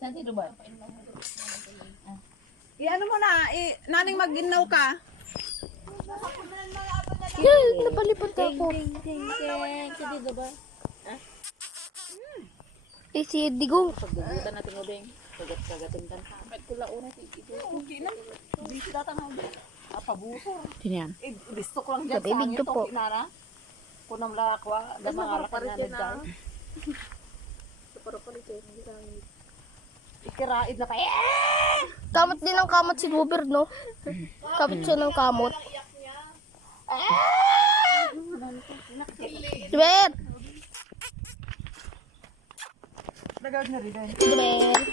Nandito ba? Ano mo na, naning mag-ginaw ka. Yan, napalipad ako. Dito ba? Eh, si Digong. Pagdudutan natin mo beng. Kagating kan. Kahit kula una si Ito. Okay na. Hindi sila tanong din. Pabuso. Sino yan? Gusto ko lang dyan Sabi, sa big hangin. to po. Punam lang ako. Gamang alak na nandiyan. Ikiraid na pa. Kamot din ang kamot si Robert, no? Kamot siya ng kamot. Robert! Nagawag na rin. Robert!